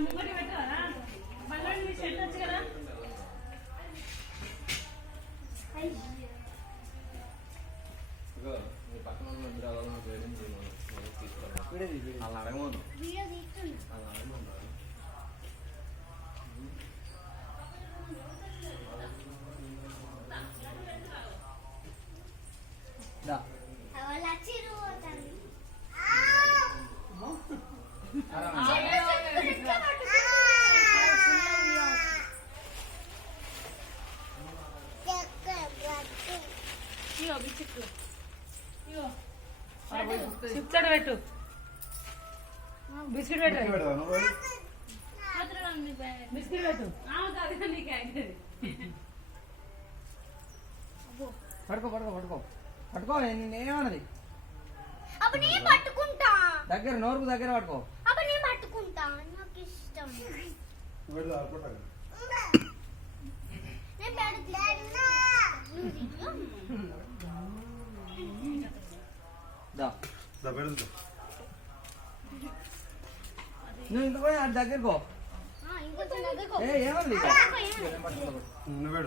ముంగడి పెట్టారా బల్లోని మీ సెట్ వచ్చు కదా పక్కన అలా అడగమను అలా అడగమను చిప్చడు పెట్టు బిస్కెట్ పెట్టు బిస్కెట్ పెట్టు పడుకో పడుకో పడుకో పట్టుకో నేనేమన్నది అప్పుడు నేను పట్టుకుంటా దగ్గర నోరుకు దగ్గర పట్టుకో అప్పుడు నేను పట్టుకుంటా నాకు ఇష్టం నువ్వు ఇంక పోయి దగ్గరకో ఇంకొంచెం దగ్గరకు ఏమన్నది నువ్వు